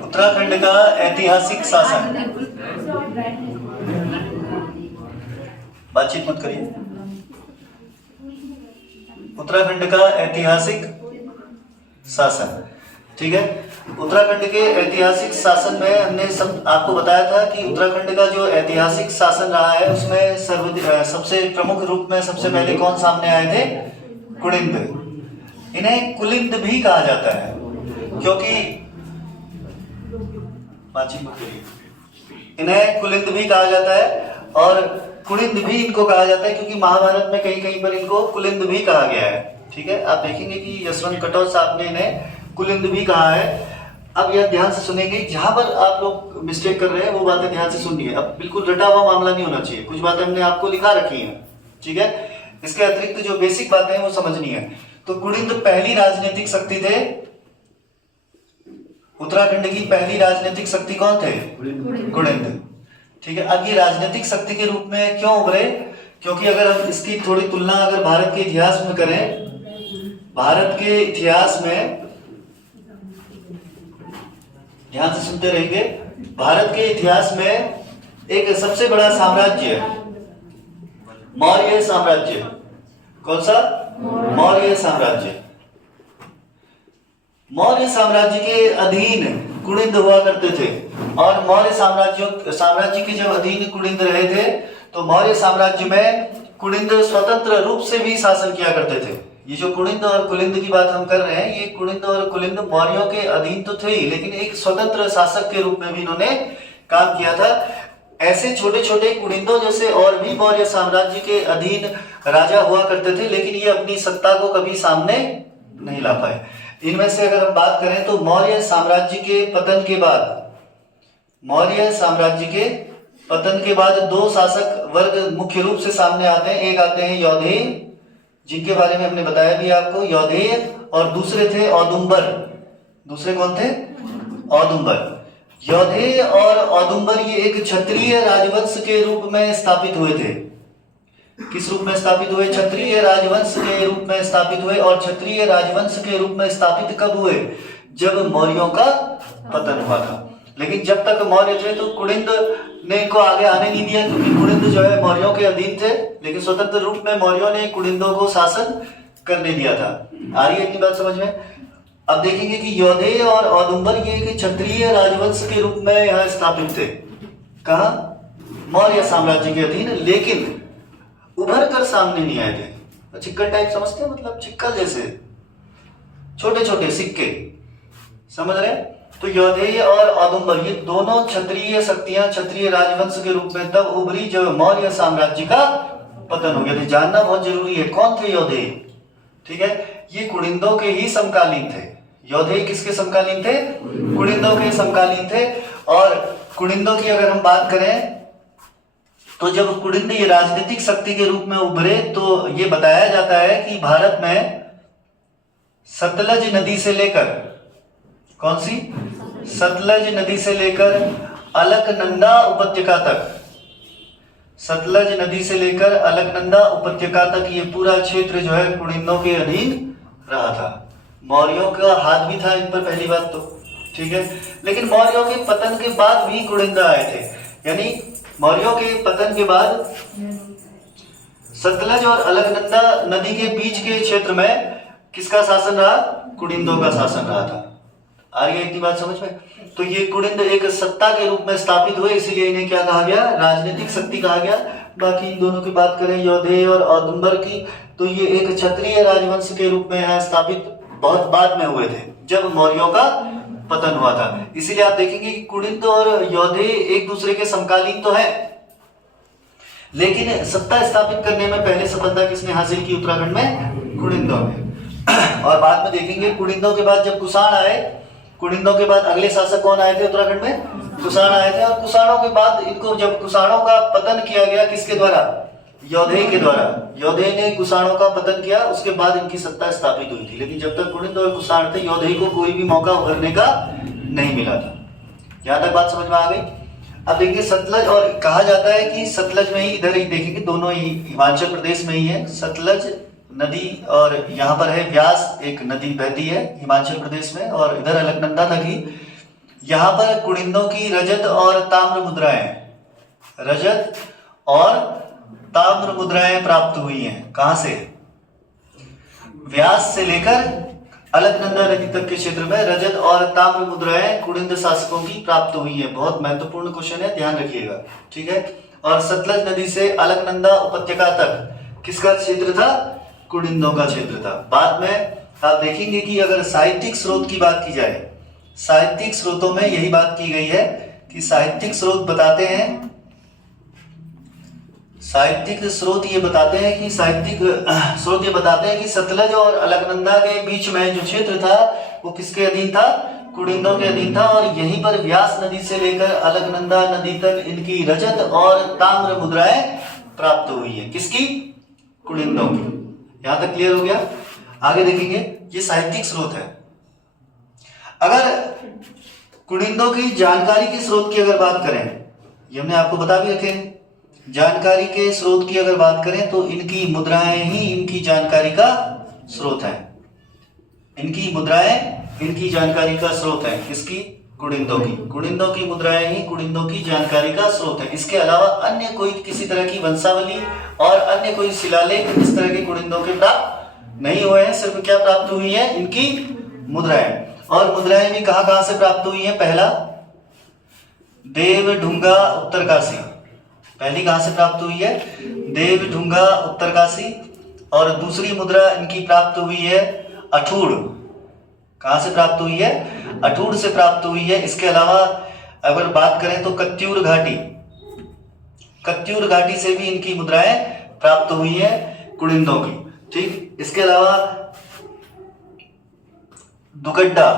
उत्तराखंड का ऐतिहासिक शासन, बातचीत मत करिए। उत्तराखंड का ऐतिहासिक शासन, ठीक है। उत्तराखंड के ऐतिहासिक शासन में हमने सब आपको बताया था कि उत्तराखंड का जो ऐतिहासिक शासन रहा है उसमें सबसे प्रमुख रूप में सबसे पहले कौन सामने आए थे? कुलिंद। इन्हें कुलिंद भी कहा जाता है क्योंकि इन्हें कुलिंद भी कहा जाता है और कुलिंद भी इनको कहा जाता है क्योंकि महाभारत में कहीं कहीं पर इनको कुलिंद भी कहा गया है, ठीक है। आप देखेंगे कि यशवंत कटोच साहब ने इन्हें कुलिंद भी कहा है। अब यह ध्यान से सुनेंगे, जहां पर आप लोग मिस्टेक कर रहे हैं वो बातें ध्यान से सुनिए। अब बिल्कुल रटा हुआ मामला नहीं होना चाहिए, कुछ बातें हमने आपको लिखा रखी हैं, ठीक है। इसके अतिरिक्त जो बेसिक बातें हैं वो समझनी है। तो कुलिंद पहली राजनीतिक शक्ति थे। उत्तराखंड की पहली राजनीतिक शक्ति कौन थे? कुलिंद, ठीक है। अब ये राजनीतिक शक्ति के रूप में क्यों उभरे? क्योंकि अगर हम इसकी थोड़ी तुलना अगर भारत के इतिहास में करें, भारत के इतिहास में ध्यान से सुनते रहेंगे, भारत के इतिहास में एक सबसे बड़ा साम्राज्य मौर्य साम्राज्य। कौन सा? मौर्य साम्राज्य। मौर्य साम्राज्य के अधीन कुलिंद हुआ करते थे और मौर्य साम्राज्य के जब अधीन कुलिंद रहे थे तो मौर्य साम्राज्य में कुलिंद स्वतंत्र रूप से भी शासन किया करते थे। ये जो कुलिंद और कुलिंद की बात हम कर रहे हैं, ये कुलिंद और कुलिंद मौर्यों के अधीन तो थे ही, लेकिन एक स्वतंत्र शासक के रूप में भी इन्होंने काम किया था। ऐसे छोटे छोटे कुलिंदों जैसे और भी मौर्य साम्राज्य के अधीन राजा हुआ करते थे, लेकिन ये अपनी सत्ता को कभी सामने नहीं ला पाए। इनमें से अगर हम बात करें तो मौर्य साम्राज्य के पतन के बाद, मौर्य साम्राज्य के पतन के बाद दो शासक वर्ग मुख्य रूप से सामने आते हैं। एक आते हैं यौधेय, जिनके बारे में हमने बताया भी आपको, यौधेय, और दूसरे थे औदुंबर। दूसरे कौन थे? औदुंबर। यौधेय और औदुंबर ये एक क्षत्रिय राजवंश के रूप में स्थापित हुए थे। किस रूप में स्थापित हुए? क्षत्रिय राजवंश के रूप में स्थापित हुए। और क्षत्रिय राजवंश के रूप में स्थापित कब हुए? जब मौर्यों का पतन हुआ था। लेकिन जब तक मौर्य थे तो कुलिंद ने इनको आगे आने नहीं दिया, क्योंकि कुलिंद जो है मौर्यों के अधीन थे, लेकिन स्वतंत्र रूप में मौर्यों ने कुलिंदों को शासन करने दिया था। आ रही है इतनी बात समझ में? अब देखेंगे कि यौधेय और औदुंबर ये कि क्षत्रिय राजवंश के रूप में यहाँ स्थापित थे। कहा? मौर्य साम्राज्य के अधीन, लेकिन उभर कर सामने नहीं आए थे। चिक्कल टाइप समझते हैं, मतलब चिक्कल जैसे छोटे छोटे सिक्के, समझ रहे? तो यौधेय और औदुंबर ये दोनों क्षत्रिय शक्तियां क्षत्रिय राजवंश के रूप में तब उभरी जब मौर्य साम्राज्य का पतन हो गया था। जानना बहुत जरूरी है कौन थे यौधेय, ठीक है। ये कुलिंदों के ही समकालीन थे। यौधेय किसके समकालीन थे? कुलिंदों के समकालीन थे। और कुलिंदों की अगर हम बात करें तो जब कुलिंद ये राजनीतिक शक्ति के रूप में उभरे तो ये बताया जाता है कि भारत में सतलज नदी से लेकर, कौन सी? सतलज नदी से लेकर अलकनंदा उपत्यका तक, सतलज नदी से लेकर अलकनंदा उपत्यका तक ये पूरा क्षेत्र जो है कुलिंदों के अधीन रहा था। मौर्यों का हाथ भी था इन पर, पहली बात तो, ठीक है। लेकिन मौर्यों के पतन के बाद भी कुलिंद आए थे, यानी मौर्यों के पतन के बाद सतलज और अलकनंदा नदी के बीच के क्षेत्र में किसका शासन रहा? कुलिंदों का शासन रहा था। आ रही है इतनी बात समझ में? तो ये कुलिंद एक सत्ता के रूप में स्थापित हुए, इसीलिए इन्हें क्या कहा गया? राजनीतिक शक्ति कहा गया। बाकी इन दोनों की बात करें यौधेय और औदुंबर की, तो ये एक क्षत्रिय राजवंश के रूप में यहाँ स्थापित बहुत बाद में हुए थे, जब मौर्यों का पतन हुआ था। इसीलिए आप देखेंगे कि कुलिंद और यौधेय एक दूसरे के समकालीन तो है, लेकिन सत्ता स्थापित करने में पहले सफलता किसने हासिल की? उत्तराखंड में कुलिंदों ने। और बाद में देखेंगे कुलिंदों के बाद जब कुषाण आए, कुलिंदों के बाद अगले शासक कौन आए थे उत्तराखंड में? कुषाण आए थे। और कुषाणों के बाद इनको जब कुषाणों का पतन किया गया, किसके द्वारा? यौधेय के द्वारा। यौधेय ने कुषाणों का पतन किया, उसके बाद इनकी सत्ता स्थापित हुई थी। लेकिन जब तक कुलिंद और कुषाण थे, यौधेय को कोई भी मौका उभरने का नहीं मिला था। यहां तक बात समझ में आ गई? अब देखिए सतलज, और कहा जाता है कि सतलज में ही, इधर ही देखेंगे दोनों ही हिमाचल प्रदेश में ही है सतलज नदी, और यहाँ पर है व्यास, एक नदी बहती है हिमाचल प्रदेश में, और इधर अलकनंदा नदी। यहाँ पर कुड़िंदों की रजत और ताम्र मुद्राएं, रजत और ताम्र मुद्राएं प्राप्त हुई हैं। कहाँ से? व्यास से लेकर अलकनंदा नदी तक के क्षेत्र में रजत और ताम्र मुद्राएं कुड़िंद शासकों की प्राप्त हुई है। बहुत महत्वपूर्ण क्वेश्चन है, ध्यान रखिएगा, ठीक है। और सतलज नदी से अलकनंदा उपत्यका तक किसका क्षेत्र था? कुड़िंदों का क्षेत्र था। बाद में आप देखेंगे कि अगर साहित्यिक स्रोत की बात की जाए, साहित्यिक स्रोतों में यही बात की गई है कि साहित्यिक स्रोत बताते हैं, साहित्यिक स्रोत ये बताते हैं कि सतलज और अलकनंदा के बीच में जो क्षेत्र था वो किसके अधीन था? कुड़िंदों के अधीन था। और यहीं पर व्यास नदी से लेकर अलकनंदा नदी तक इनकी रजत और ताम्र मुद्राएं प्राप्त हुई है। किसकी? कुड़िंदों की। यहां तक क्लियर हो गया? आगे देखेंगे, ये साहित्यिक स्रोत है। अगर कुड़िंदों की जानकारी के स्रोत की अगर बात करें, ये हमने आपको बता भी रखे, जानकारी के स्रोत की अगर बात करें तो इनकी मुद्राएं ही इनकी जानकारी का स्रोत है। इनकी मुद्राएं इनकी जानकारी का स्रोत है। किसकी? कुड़िंदों की। कुड़िंदों की मुद्राएं ही कुड़िंदों की जानकारी का स्रोत है। इसके अलावा अन्य कोई किसी तरह की वंशावली और अन्य कोई शिलालेख इस तरह के कुड़िंदों के प्राप्त नहीं हुए हैं। सिर्फ क्या प्राप्त हुई है? इनकी मुद्राएं। और मुद्राएं भी कहां से प्राप्त हुई है? पहला देवढुंगा उत्तरकाशी, पहली कहां से प्राप्त हुई है? देवढुंगा उत्तरकाशी। और दूसरी मुद्रा इनकी प्राप्त हुई है अठूड़। कहां से प्राप्त हुई है? अठूड़ से प्राप्त हुई है। इसके अलावा अगर बात करें तो कत्यूर घाटी, कत्यूर घाटी से भी इनकी मुद्राएं प्राप्त हुई है कुड़िंदों की, ठीक। इसके अलावा दुगड्डा,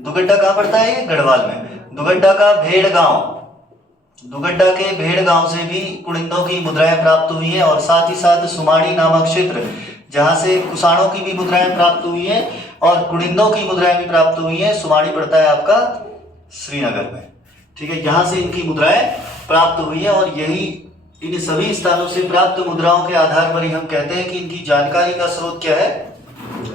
दुगड्डा कहां पड़ता है? ये गढ़वाल में। दुगड्डा का भेड़ गांव, दुगड्डा के भेड़ गांव से भी कुड़िंदों की मुद्राएं प्राप्त हुई है। और साथ ही साथ सुमाड़ी नामक क्षेत्र, जहां से कुषाणों की भी मुद्राएं प्राप्त हुई है और कुड़िंदों की मुद्राएं भी प्राप्त हुई है। सुमाड़ी पड़ता है आपका श्रीनगर में, ठीक है। यहाँ से इनकी मुद्राएं प्राप्त हुई है। और यही इन सभी स्थानों से प्राप्त मुद्राओं के आधार पर ही हम कहते हैं कि इनकी जानकारी का स्रोत क्या है?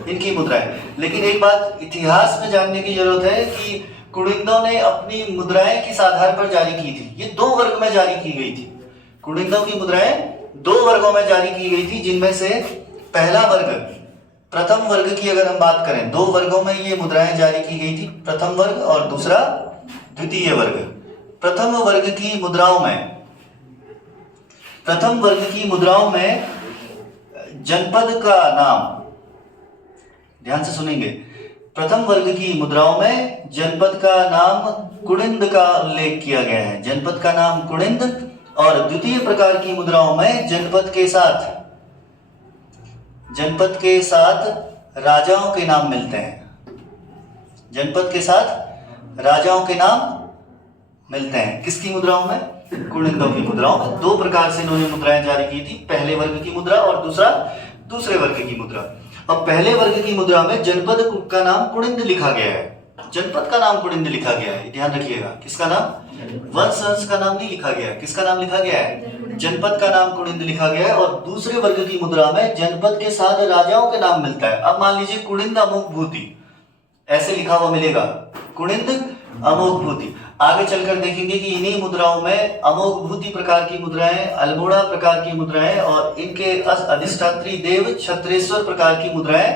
इनकी मुद्राएं। लेकिन एक बात इतिहास में जानने की जरूरत है कि कुड़िंदों ने अपनी मुद्राएं किस आधार पर जारी की थी? ये दो वर्ग में जारी की गई थी। कुड़िंदों की मुद्राएं दो वर्गों में जारी की गई थी, जिनमें से पहला वर्ग, प्रथम वर्ग की अगर हम बात करें, दो वर्गों में ये मुद्राएं जारी की गई थी, प्रथम वर्ग और दूसरा द्वितीय वर्ग। प्रथम वर्ग की मुद्राओं में, प्रथम वर्ग की मुद्राओं में जनपद का नाम, ध्यान से सुनेंगे, प्रथम वर्ग की मुद्राओं में जनपद का नाम कुड़िंद का उल्लेख किया गया है, जनपद का नाम कुड़िंद। और द्वितीय प्रकार की मुद्राओं में जनपद के साथ राजाओं के नाम मिलते हैं। जनपद के साथ राजाओं के नाम मिलते हैं। किसकी मुद्राओं में? कुड़िंदों की मुद्राओं में। दो प्रकार से इन्होंने मुद्राएं जारी की थी, पहले वर्ग की मुद्रा और दूसरा दूसरे वर्ग की मुद्रा। अब पहले वर्ग की मुद्रा में जनपद का नाम कुड़िंद लिखा गया है, जनपद का नाम कुड़िंद लिखा गया है, ध्यान रखिएगा। किसका नाम? वंश का नाम नहीं लिखा गया है। किसका नाम लिखा गया है? जनपद का नाम कुड़िंद लिखा गया है। और दूसरे वर्ग की मुद्रा में जनपद के साथ राजाओं के नाम मिलता है। अब मान लीजिए कुड़िंद अमोघ भूति, ऐसे लिखा हुआ मिलेगा, कुड़िंद अमोघ भूति। आगे चलकर देखेंगे कि इन्हीं मुद्राओं में अमोघ भूति प्रकार की मुद्राएं, अल्मोड़ा प्रकार की मुद्राएं और इनके अधिष्ठात्री देव छत्रेश्वर प्रकार की मुद्राएं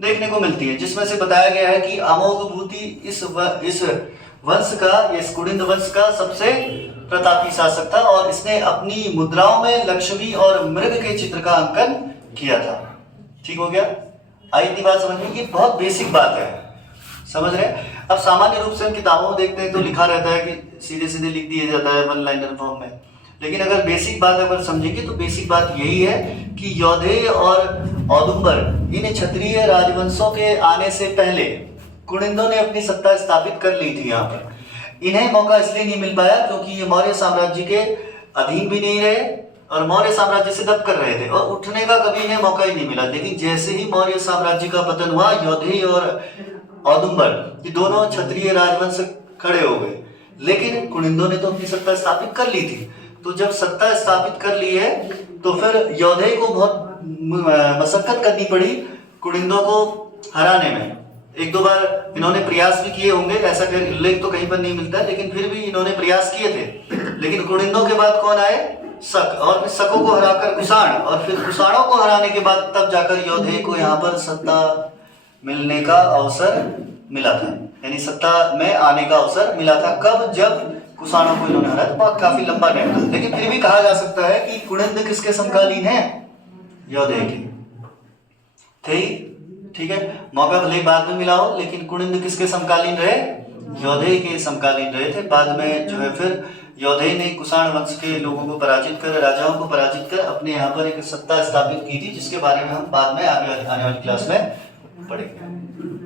देखने को मिलती है, जिसमें से बताया गया है कि अमोघ भूति इस वंश का, इस कुड़िंद वंश का सबसे प्रतापी शासक था और इसने अपनी मुद्राओं में लक्ष्मी और मृग के चित्र का अंकन किया था। ठीक हो गया? आई इतनी बात समझ में? ये बहुत बेसिक बात है, समझ रहे हैं? अब सामान्य रूप से हम किताबों में देखते हैं तो लिखा रहता है कि सीधे सीधे लिख दिया जाता है वन लाइनर फॉर्म में। लेकिन अगर बेसिक बात अगर समझेंगे तो बेसिक बात यही है कि यौधेय और औदुंबर, इन क्षत्रिय राजवंशों के आने से पहले कुड़िंदों ने अपनी सत्ता स्थापित कर ली थी यहाँ पर। इन्हें मौका इसलिए नहीं मिल पाया क्योंकि ये मौर्य साम्राज्य के अधीन भी नहीं रहे और मौर्य साम्राज्य से दब कर रहे थे और उठने का कभी इन्हें मौका ही नहीं मिला। लेकिन जैसे ही मौर्य साम्राज्य का पतन हुआ, यौधेय और औदुंबर ये दोनों क्षत्रिय राजवंश खड़े हो गए। लेकिन कुनिंदों ने तो अपनी सत्ता स्थापित कर ली थी। तो जब सत्ता स्थापित कर ली है तो फिर योधे को बहुत मशक्कत करनी पड़ी कुनिंदों को हराने में। एक दो बार इन्होंने प्रयास भी किए होंगे, ऐसा उल्लेख तो कहीं पर नहीं मिलता है, लेकिन फिर भी इन्होंने प्रयास किए थे। लेकिन कुनिंदों के बाद कौन आए? शक, और फिर शकों को हराकर कुषाण, और फिर कुषाणों को हराने के बाद तब जाकर योधे को यहाँ पर सत्ता मिलने का अवसर मिला था, यानी सत्ता में आने का अवसर मिला था। कब? जब कुषाणों को इन्होंने हराया। बहुत काफी लंबा टाइम था, लेकिन फिर भी कहा जा सकता है कि कुनिंद किसके समकालीन है? योधे के थे। ठीक है, मौका भले ही बाद में मिला हो, लेकिन कुनिंद किसके समकालीन रहे? योधे के समकालीन रहे थे। बाद में जो है फिर योधे ने कुषाण वंश के लोगों को पराजित कर, राजाओं को पराजित कर अपने यहाँ पर एक सत्ता स्थापित की थी, जिसके बारे में हम बाद में आने वाली क्लास में पढ़ेंगे।